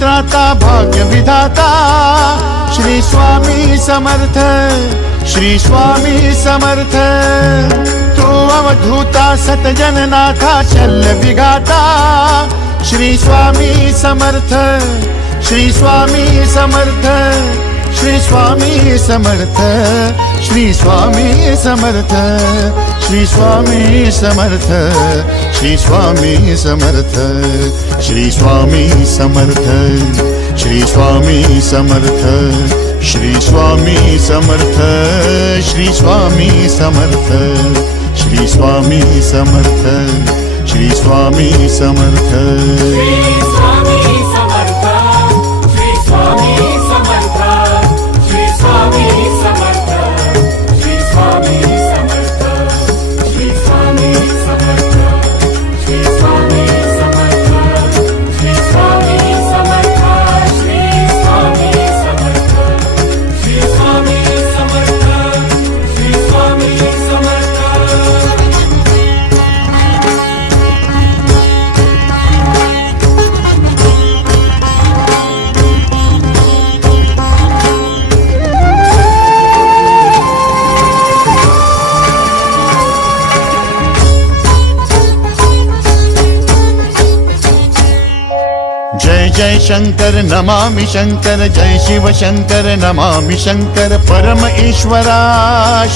त्राता भाग्य विधाता श्री स्वामी समर्थ, श्री स्वामी समर्थ। तू अवधूता सतजननाथा शल्य विघाता श्री स्वामी समर्थ, श्री स्वामी समर्थ, श्री स्वामी समर्थ, श्री स्वामी समर्थ, श्री स्वामी समर्थ, श्री स्वामी समर्थ, श्री स्वामी समर्थ, श्री स्वामी समर्थ, श्री स्वामी समर्थ, श्री स्वामी समर्थ, श्री स्वामी समर्थ, श्री स्वामी समर्थ। जय जय शंकर नमामि शंकर, जय शिव शंकर नमामि शंकर। परम ईश्वरा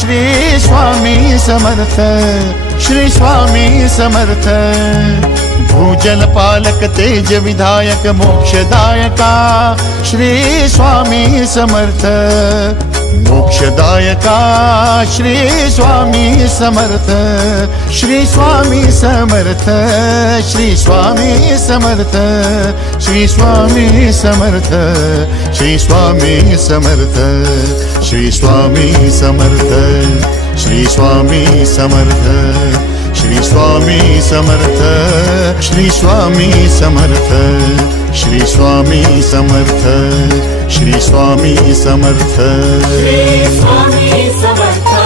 श्री स्वामी समर्थ, श्री स्वामी समर्थ। भूजल पालक तेज विधायक मोक्षदायका श्री स्वामी समर्थ, मोक्षदायका श्री स्वामी समर्थ, श्री स्वामी समर्थ, श्री स्वामी समर्थ, श्री स्वामी समर्थ, श्री स्वामी समर्थ, श्री स्वामी समर्थ, श्री स्वामी समर्थ, श्री स्वामी समर्थ, श्री स्वामी समर्थ, श्री स्वामी समर्थ, श्री स्वामी समर्थ।